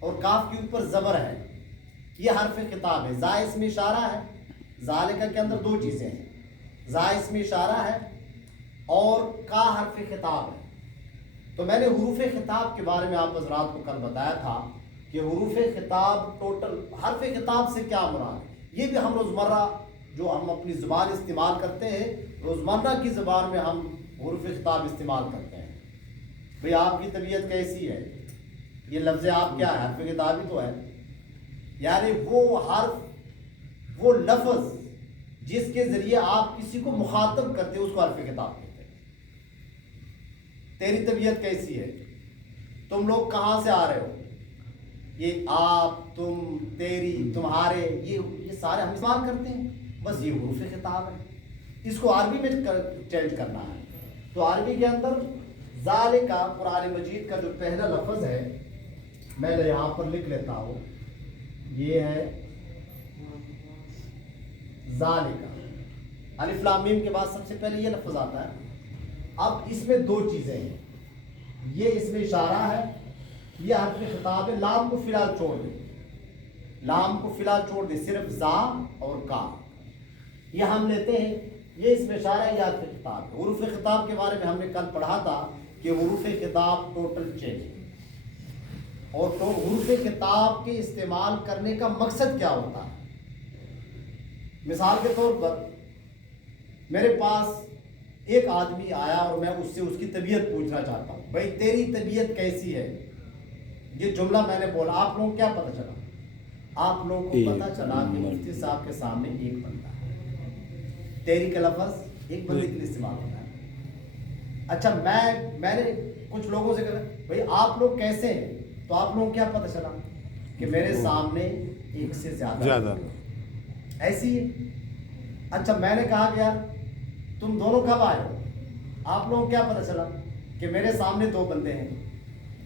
اور کاف کے اوپر زبر ہے، یہ حرف خطاب ہے. زا اسم اشارہ ہے، ذالکہ کے اندر دو چیزیں ہیں، زا اسم اشارہ ہے اور کا حرف خطاب ہے. تو میں نے حروف خطاب کے بارے میں آپ حضرات کو کل بتایا تھا کہ حروف خطاب ٹوٹل حرف خطاب سے کیا مراد ہے. یہ بھی ہم روزمرہ جو ہم اپنی زبان استعمال کرتے ہیں، روزمرہ کی زبان میں ہم حروف خطاب استعمال کرتے ہیں. بھئی آپ کی طبیعت کیسی ہے، یہ لفظ آپ کیا ہے، حرف خطاب ہی تو ہے. یعنی وہ حرف، وہ لفظ جس کے ذریعے آپ کسی کو مخاطب کرتے ہیں اس کو حرف خطاب کہتے ہیں. تیری طبیعت کیسی ہے، تم لوگ کہاں سے آ رہے ہو، یہ آپ، تم، تیری، تمہارے، یہ سارے ہم استعمال کرتے ہیں. بس یہ حروف خطاب ہے. اس کو عربی میں چینج کرنا ہے. تو عربی کے اندر ذالکہ قرآن مجید کا جو پہلا لفظ ہے میں نے یہاں پر لکھ لیتا ہوں، یہ ہے ذالکہ. الف لام میم کے بعد سب سے پہلے یہ لفظ آتا ہے. اب اس میں دو چیزیں ہیں، یہ اس میں اشارہ ہے، یہ حرف خطاب ہے. لام کو فی الحال چھوڑ دیں، لام کو فی الحال چھوڑ دیں، صرف زا اور کا یہ ہم لیتے ہیں. یہ اس میں اشارہ ہے، یہ حرف خطاب ہے. حروف خطاب کے بارے میں ہم نے کل پڑھا تھا کہ حروف خطاب ٹوٹل چینج ہے، اور تو حروف خطاب کے استعمال کرنے کا مقصد کیا ہوتا ہے. مثال کے طور پر میرے پاس ایک آدمی آیا اور میں اس سے اس کی طبیعت پوچھنا چاہتا ہوں، بھائی تیری طبیعت کیسی ہے. یہ جملہ میں نے بولا، آپ لوگوں کو کیا پتہ چلا؟ آپ لوگوں کو پتہ چلا کہ مفتی صاحب کے سامنے ایک بندہ ہے. تیری کا لفظ ایک بندے کے لیے استعمال ہوتا ہے. اچھا میں نے کچھ لوگوں سے کہا بھائی آپ لوگ کیسے ہیں، تو آپ لوگوں کو کیا پتہ چلا کہ میرے سامنے ایک سے زیادہ ایسی ہے. اچھا میں نے کہا کہ یار تم دونوں کب آئے ہو، آپ لوگوں کو کیا پتہ چلا کہ میرے سامنے دو بندے ہیں.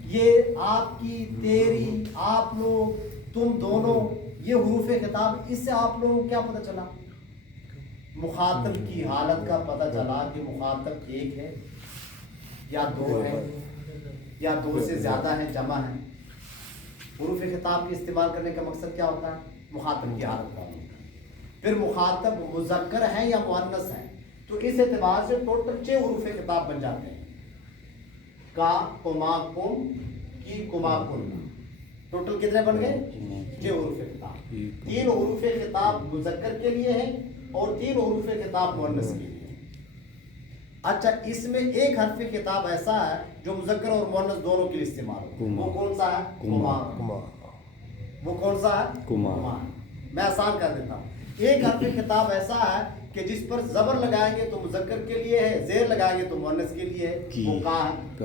یہ آپ کی، تیری، آپ لوگ، تم دونوں، یہ حروف خطاب. اس سے آپ لوگوں کو کیا پتہ چلا؟ مخاطب کی حالت کا پتہ چلا کہ مخاطب ایک ہے یا دو ہے یا دو سے زیادہ ہے، جمع ہے. حروف خطاب کے استعمال کرنے کا مقصد کیا ہوتا ہے؟ مخاطب کی حالت کا. پھر مخاطب مذکر ہے یا مؤنث ہے، تو اس اعتبار سے ٹوٹل 6 حروف خطاب بن جاتے ہیں. کا، کما، کم، کی، کما، کن. ٹوٹل کتنے بن گئے؟ 6 حروف خطاب. 3 حروف خطاب مذکر کے لیے ہیں اور 3 حروف خطاب مؤنث کے لیے. اچھا اس میں ایک حرف خطاب ایسا ہے جو مذکر اور مؤنث دونوں کے لیے استعمال ہوتا ہے. وہ کون سا ہے؟ کما. وہ کون سا ہے؟ کما. میں آسان کر دیتا ہوں. ایک حرف خطاب ایسا ہے کہ جس پر زبر لگائیں گے تو مذکر کے لیے ہے، زیر لگائیں گے تو مؤنث کے لیے ہے، وہ کا ہے.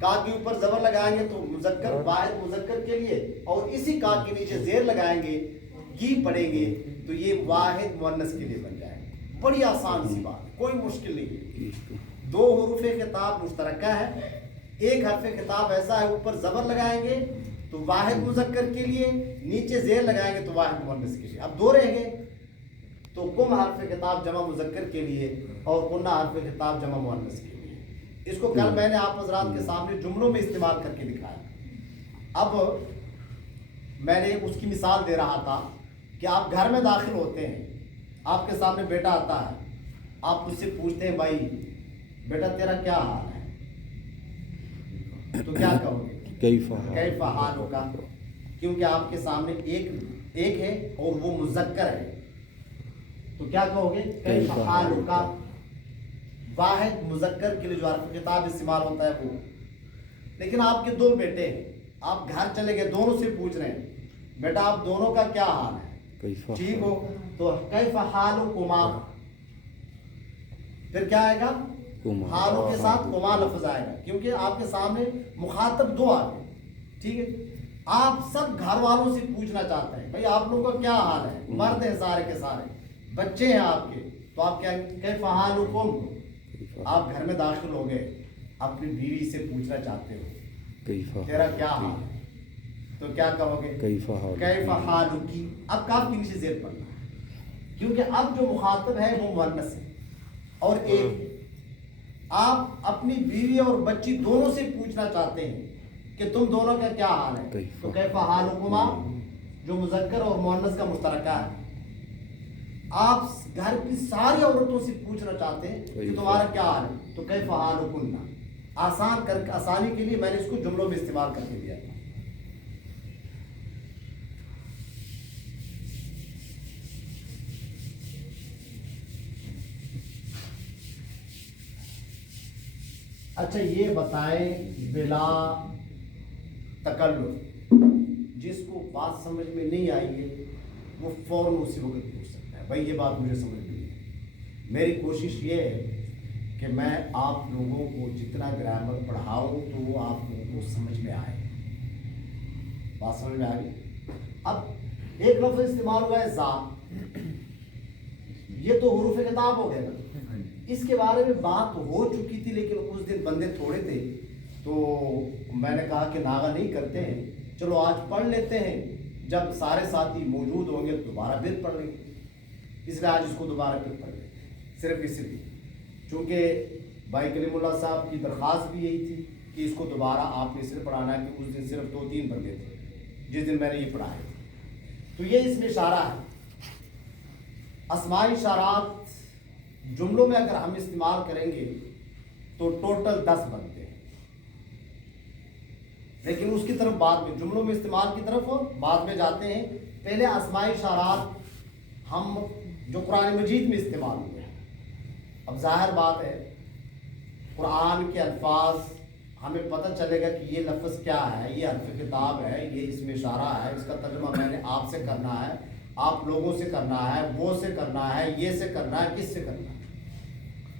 کا کے اوپر زبر لگائیں گے تو مذکر، واحد مذکر کے لیے، اور اسی کا کے نیچے زیر لگائیں گے، کی پڑھیں گے تو یہ واحد مؤنث کے لیے بن جائے گا. بڑی آسان سی بات، کوئی مشکل نہیں ہے. 2 حروف خطاب مشترکہ ہے. ایک حرف خطاب ایسا ہے اوپر زبر لگائیں گے تو واحد مذکر کے لیے، نیچے زیر لگائیں گے تو واحد مؤنث کے لیے. اب 2 رہ گئے، تو کم حرف خطاب جمع مذکر کے لیے اور کنہ حرف خطاب جمع مؤنث کے لیے. اس کو کل میں نے آپ حضرات کے سامنے جملوں میں استعمال کر کے دکھایا. اب میں نے اس کی مثال دے رہا تھا کہ آپ گھر میں داخل ہوتے ہیں، آپ کے سامنے بیٹا آتا ہے، آپ اس سے پوچھتے ہیں بھائی بیٹا تیرا کیا حال ہے، تو کیا کہو گے؟ کیف حال ہوگا، کیونکہ آپ کے سامنے ایک ہے اور وہ مذکر ہے. تو کیا کہو گے؟ کیف حال ہوگا. واحد مذکر کے لیے جو حرف خطاب استعمال ہوتا ہے وہ. لیکن آپ کے 2 بیٹے ہیں، آپ گھر چلے گئے، دونوں سے پوچھ رہے ہیں بیٹا آپ دونوں کا کیا حال ہے، ٹھیک ہو، تو کیف حالکما. پھر کیا آئے گا؟ حالوں کے ساتھ کما لفظ آئے گا، کیونکہ آپ کے سامنے مخاطب 2 آ گئے. ٹھیک ہے، آپ سب گھر والوں سے پوچھنا چاہتے ہیں بھائی آپ لوگوں کا کیا حال ہے، مرد ہیں سارے کے سارے، بچے ہیں آپ کے، تو آپ کیا کیف حالکم. آپ گھر میں داخل ہو گئے، اپنی بیوی سے پوچھنا چاہتے ہو تیرا کیا حال ہے، تو کیا کہو گے؟ کیف حالکی. اب کاف کے نیچے زیر پڑنا ہے، کیونکہ اب جو مخاطب ہے وہ مؤنث ہے اور ایک. آپ اپنی بیوی اور بچی دونوں سے پوچھنا چاہتے ہیں کہ تم دونوں کا کیا حال ہے. تو کیف حالکما جو مذکر اور مؤنث کا مشترکہ ہے. آپ گھر کی ساری عورتوں سے پوچھنا چاہتے ہیں کہ تمہارا کیا حال ہے, تو کیف حالکن. آسانی کے لیے میں نے اس کو جملوں میں استعمال کر کے دیا. اچھا یہ بتائیں بلا تکلف, جس کو بات سمجھ میں نہیں آئی ہے وہ فوراً اسی وقت پوچھ سکتا ہے بھائی یہ بات مجھے سمجھ نہیں ہے. میری کوشش یہ ہے کہ میں آپ لوگوں کو جتنا گرامر پڑھاؤں تو وہ آپ لوگوں کو سمجھ میں آئے. بات سمجھ میں آ گئی. اب ایک لفظ استعمال ہوا ہے ذا, یہ تو حروف خطاب ہو گیا نا. اس کے بارے میں بات ہو چکی تھی لیکن اس دن بندے تھوڑے تھے تو میں نے کہا کہ ناغہ نہیں کرتے ہیں, چلو آج پڑھ لیتے ہیں, جب سارے ساتھی موجود ہوں گے دوبارہ پھر پڑھ لیں گے. اس لیے آج اس کو دوبارہ پھر پڑھ لیں گے, صرف اسی لیے چونکہ بھائی کلیم اللہ صاحب کی درخواست بھی یہی تھی کہ اس کو دوبارہ آپ نے صرف پڑھانا ہے, کہ اس دن صرف 2-3 بندے تھے جس دن میں نے یہ پڑھایا. تو یہ اس میں اشارہ ہے. اسمائی اشارات جملوں میں اگر ہم استعمال کریں گے تو ٹوٹل 10 بنتے ہیں, لیکن اس کی طرف بعد میں جملوں میں استعمال کی طرف بعد میں جاتے ہیں. پہلے اسمائی اشارات ہم جو قرآن مجید میں استعمال ہوئے ہیں. اب ظاہر بات ہے قرآن کے الفاظ ہمیں پتہ چلے گا کہ یہ لفظ کیا ہے, یہ حرف خطاب ہے, یہ اس میں اشارہ ہے, اس کا ترجمہ میں نے آپ سے کرنا ہے, آپ لوگوں سے کرنا ہے, وہ سے کرنا ہے, یہ سے کرنا ہے, کس سے کرنا ہے,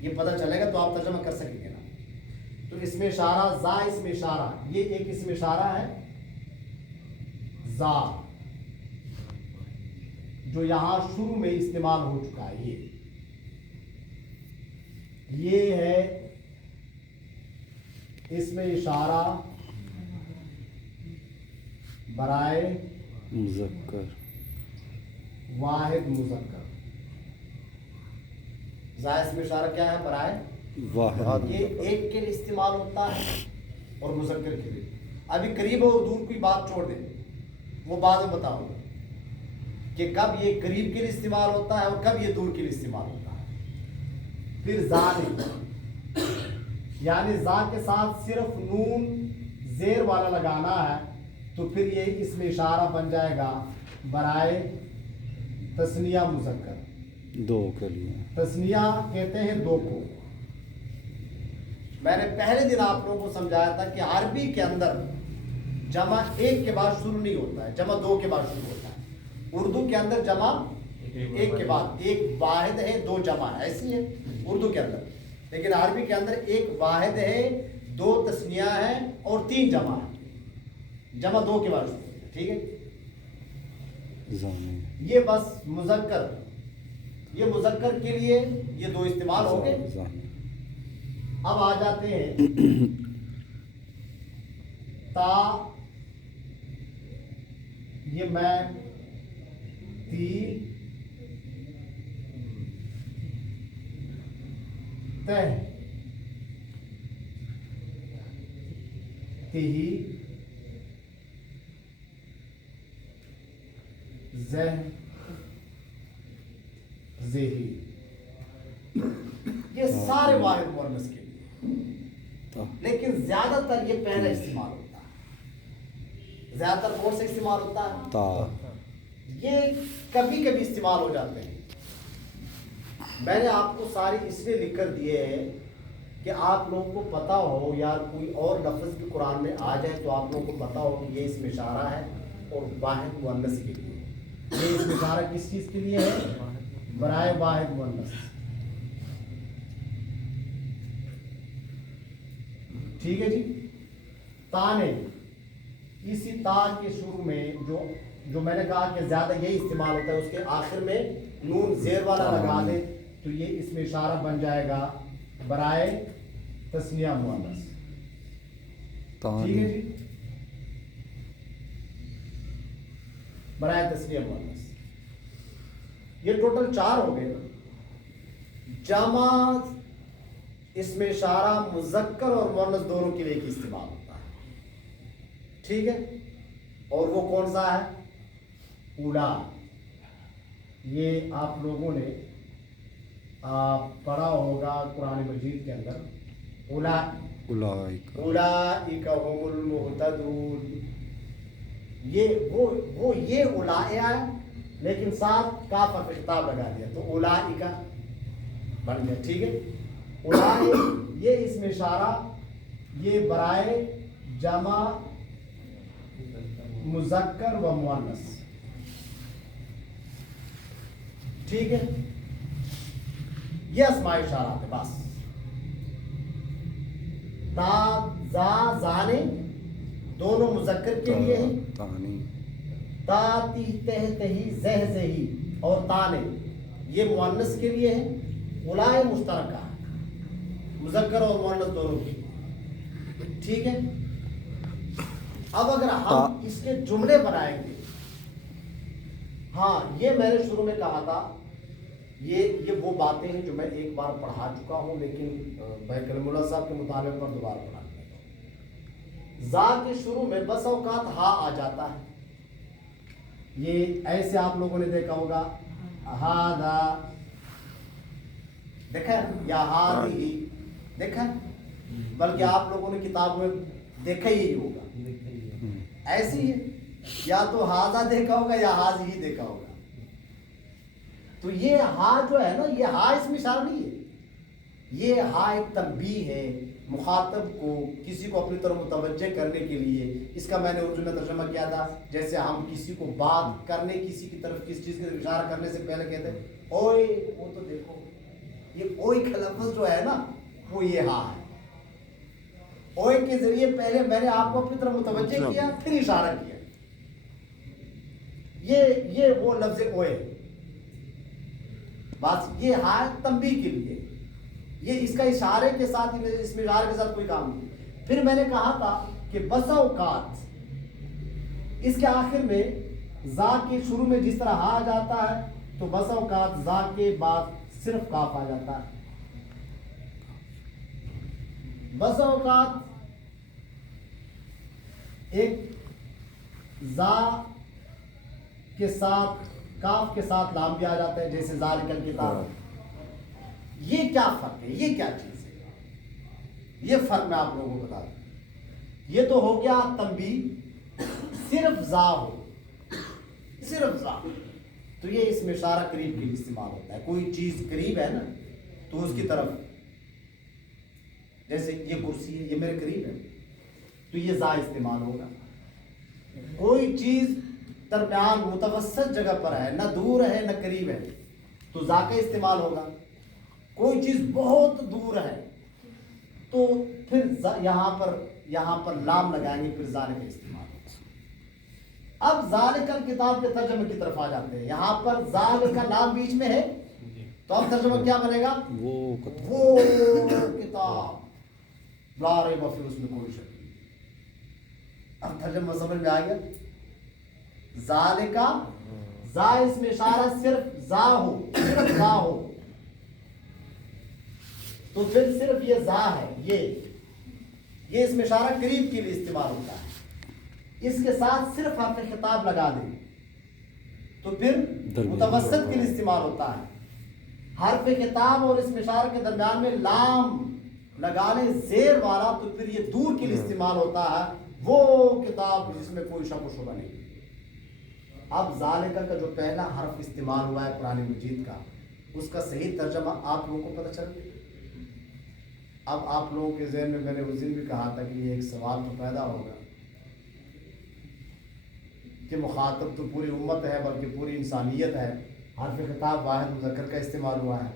یہ پتہ چلے گا تو آپ ترجمہ کر سکیں گے نا. تو اس میں اشارہ ذا, اس میں اشارہ, یہ ایک اس میں اشارہ ہے ذا جو یہاں شروع میں استعمال ہو چکا ہے. یہ ہے اس میں اشارہ برائے مذکر واحد مذکر. ظاہر میں اشارہ کیا ہے برائے واحد. یہ ایک کے لیے استعمال ہوتا ہے اور مذکر کے لیے. ابھی قریب اور دور کی بات چھوڑ دیں, وہ بعد میں بتاؤں گا کہ کب یہ قریب کے لیے استعمال ہوتا ہے اور کب یہ دور کے لیے استعمال ہوتا ہے. پھر ذا نہیں, یعنی ذا کے ساتھ صرف نون زیر والا لگانا ہے تو پھر یہ اس میں اشارہ بن جائے گا برائے تثنیہ مذکر. 2 کے لیے تثنیہ کہتے ہیں 2 کو. میں نے پہلے دن آپ لوگوں کو سمجھایا تھا کہ عربی کے اندر جمع 1 کے بعد شروع نہیں ہوتا ہے, جمع 2 کے بعد شروع ہوتا ہے. اردو کے اندر جمع 1 کے بعد 1 واحد ہے 2 جمع ہے, ایسی ہے اردو کے اندر. لیکن عربی کے اندر 1 واحد ہے 2 تثنیہ ہے اور 3 جمع ہے. جمع 2 کے بعد شروع ہوتا ہے. ٹھیک ہے, زانی. یہ بس مذکر, یہ مذکر کے لیے یہ 2 استعمال ہو گئے. زانی. اب آ جاتے ہیں تا, یہ میں تی تہ تہی زہ زہی, یہ سارے واحد مؤنث کے لیے. لیکن زیادہ تر یہ پہلا استعمال ہوتا ہے. زیادہ تر کون سے استعمال ہوتا ہے؟ تا. یہ کبھی کبھی استعمال ہو جاتے ہیں. میں نے آپ کو ساری اس لیے لکھ کر دیے ہیں کہ آپ لوگوں کو پتہ ہو, یا کوئی اور لفظ بھی قرآن میں آ جائے تو آپ لوگوں کو پتہ ہو کہ یہ اس میں اشارہ ہے اور واحد مؤنث کے لیے. یہ اس میں اشارہ کس چیز کے لیے ہے؟ برائے واحد مؤنث. ٹھیک ہے جی. تا نے, اسی تا کے شروع میں جو میں نے کہا کہ زیادہ یہی استعمال ہوتا ہے, اس کے آخر میں نون زیر والا لگا دے تو یہ اس میں اشارہ بن جائے گا برائے تثنیہ مؤنث. ٹھیک ہے جی, برائے تثنیہ مؤنث. یہ ٹوٹل 4 ہو گئے. جمع اس میں اشارہ مذکر اور مؤنث دونوں کے لیے استعمال ہوتا ہے. ٹھیک ہے، اور وہ کون سا ہے؟ اولا. یہ آپ لوگوں نے پڑھا ہوگا قرآن مجید کے اندر، اولا اولئک اولئک هم المہتدون. یہ اولائے ہے، لیکن ساتھ کاف اور خطاب لگا دیا تو اولئک بن گیا. ٹھیک ہے، اولائے یہ اس میں اشارہ، یہ برائے جمع مذکر و مؤنث. ٹھیک ہے، یہ اسماء اشارات ہے. بس تا زا زانے دونوں مذکر کے لیے ہیں، تانی تا تی تہ تہی زہ زہی اور تانے یہ مؤنث کے لیے ہے. اولائے مشترکہ مذکر اور مؤنث دونوں کے لیے. ٹھیک ہے، اب اگر ہم اس کے جملے بنائیں گے، ہاں یہ میں نے شروع میں کہا تھا، یہ وہ باتیں ہیں جو میں ایک بار پڑھا چکا ہوں، لیکن میں کلیم اللہ صاحب کے مطالبے پر دوبارہ پڑھا چکا ہوں. زا کے شروع میں بس اوقات ہا آ جاتا ہے. یہ ایسے آپ لوگوں نے دیکھا ہوگا، ہاذا دیکھا یا ہاذی دیکھا، بلکہ آپ لوگوں نے کتاب میں دیکھا ہی ہوگا. ایسی ہے، یا تو ہاذا دیکھا ہوگا یا ہاذی ہی دیکھا ہوگا. تو یہ ہا جو ہے نا، یہ ہا اس میں اشارہ نہیں ہے، یہ ہا ایک تنبیہ ہے مخاطب کو کسی کو اپنی طرف متوجہ کرنے کے لیے. اس کا میں نے اردو میں ترجمہ کیا تھا، جیسے ہم کسی کو بات کرنے، کسی کی طرف کسی چیز کی طرف اشارہ کرنے سے پہلے کہتے ہیں اوئے، وہ تو دیکھو. یہ اوئے کا لفظ جو ہے نا، وہ یہ ہا ہے. اوئے کے ذریعے پہلے میں نے آپ کو اپنی طرف متوجہ کیا، پھر اشارہ کیا. یہ وہ لفظ اوئے، بس یہ ہا تنبیہ کے لیے. یہ اس کا اشارے کے ساتھ، اس میں اشارے کے ساتھ کوئی کام نہیں. پھر میں نے کہا تھا کہ بسا اوقات اس کے آخر میں زا کے شروع میں جس طرح ہا آ جاتا ہے، تو بسا اوقات زا کے بعد صرف کاف آ جاتا ہے. بسا اوقات ایک زا کے ساتھ کاف کے ساتھ لام بھی آ جاتا ہے، جیسے ذالک الکتاب. یہ کیا فرق ہے، یہ کیا چیز ہے، یہ فرق میں آپ لوگوں کو بتا دوں. یہ تو ہو گیا تنبیہ، صرف زا ہو، صرف زا، تو یہ اس میں اشارہ قریب کے لیے استعمال ہوتا ہے. کوئی چیز قریب ہے نا، تو اس کی طرف، جیسے یہ کرسی ہے، یہ میرے قریب ہے، تو یہ زا استعمال ہوگا. کوئی چیز درمیان متوسط جگہ پر ہے، نہ دور ہے نہ قریب ہے، تو زا کا استعمال ہوگا. کوئی چیز بہت دور ہے تو پھر یہاں پر لام لگائیں گے، پھر ذالک کا استعمال ہوگا. اب ذالک الکتاب کے ترجمے کی طرف آ جاتے ہیں. یہاں پر ذالک کا لام بیچ میں ہے، تو اب ترجمہ کیا بنے گا؟ وہ کتاب لا ریب فیہ، اس میں کوئی شک نہیں. اب ترجمہ سمجھ میں آ گیا. ذالک زا اس میں اشارہ صرف زا ہو، صرف زا ہو، تو پھر صرف یہ زا ہے. یہ اس میں اشارہ قریب کے لیے استعمال ہوتا ہے. اس کے ساتھ صرف حرف خطاب لگا دیں تو پھر متوسط کے لیے استعمال ہوتا ہے. حرف خطاب اور اس میں اشارہ کے درمیان میں لام لگانے زیر والا، تو پھر یہ دور کے لیے استعمال ہوتا ہے. وہ کتاب جس میں کوئی شک و شبہ نہیں. اب ذالکہ کا جو پہلا حرف استعمال ہوا ہے قرآن مجید کا، اس کا صحیح ترجمہ آپ لوگوں کو پتہ چل گیا. اب آپ لوگوں کے ذہن میں نے اس دن بھی کہا تھا کہ یہ ایک سوال تو پیدا ہوگا کہ مخاطب تو پوری امت ہے، بلکہ پوری انسانیت ہے، حرف خطاب واحد مذکر کا استعمال ہوا ہے،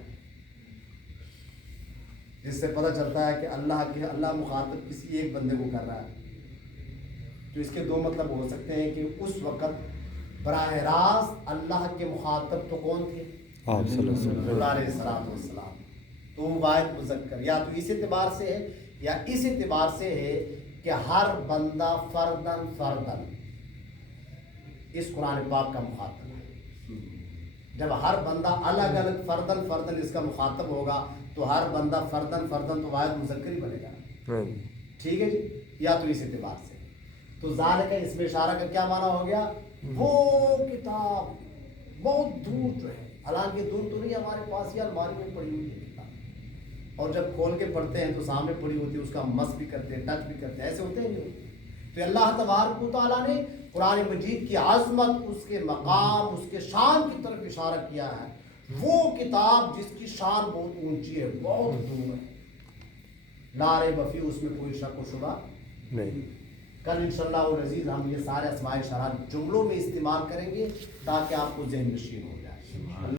جس سے پتہ چلتا ہے کہ اللہ مخاطب کسی ایک بندے کو کر رہا ہے. تو اس کے دو مطلب ہو سکتے ہیں کہ اس وقت براہ راست اللہ کے مخاطب تو کون تھے؟ آپ صلی اللہ علیہ السلام. تو واحد مذکر یا تو اس اعتبار سے ہے، یا اس اعتبار سے ہے کہ ہر بندہ فردن اس قرآن پاک کا مخاطب ہے. جب ہر بندہ الگ الگ فردن اس کا مخاطب ہوگا، تو ہر بندہ فردن تو واحد مذکر ہی بنے گا. ٹھیک ہے جی، یا تو اس اعتبار سے. تو ذالک اس میں اشارہ کا کیا معنی ہو گیا؟ وہ کتاب بہت دور جو ہے، حالانکہ دور تو نہیں، ہمارے پاس ہی الماری میں پڑی ہوئی ہے کتاب، اور جب کھول کے پڑھتے ہیں تو سامنے پڑی ہوتی ہے، اس کا مس بھی کرتے ہیں، ٹچ بھی کرتے ہیں، ایسے ہوتے ہیں نہیں؟ تو اللہ تبارک و تعالیٰ نے قرآن مجید کی عظمت، اس کے مقام، اس کے شان کی طرف اشارہ کیا ہے. وہ کتاب جس کی شان بہت اونچی ہے، بہت دور ہے، لا ریب فیہ، اس میں کوئی شک و شبہ نہیں. کل انشاءاللہ العزیز ہم یہ سارے اسماء اشارات جملوں میں استعمال کریں گے تاکہ آپ کو ذہن نشین ہو جائے.